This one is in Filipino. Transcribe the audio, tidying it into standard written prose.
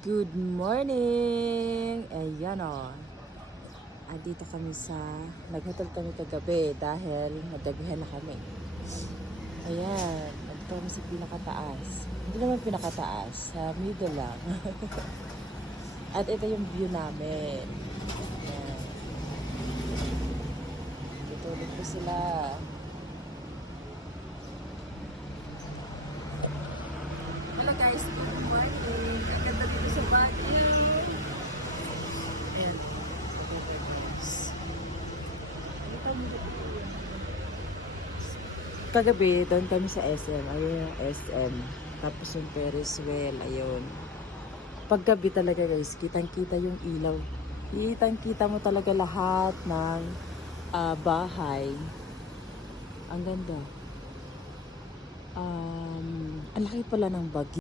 Good morning! Ayan o. Andito kami sa, nag-hotel kami kagabi dahil nagabihan na kami. Ayan, nandito kami sa pinakataas. Hindi naman pinakataas, sa middle lang. At ito yung view namin. Ayan. Tutulog po sila. Hello guys, good morning. Ang ganda dito sa Baguio. Ayan. Kagabi, doon kami sa SM. Ayun yung SM. Tapos yung Ferris wheel. Ayun. Paggabi talaga guys, kitang-kita yung ilaw. Kitang-kita mo talaga lahat ng bahay. Ang ganda. Ang laki pala ng Baguio.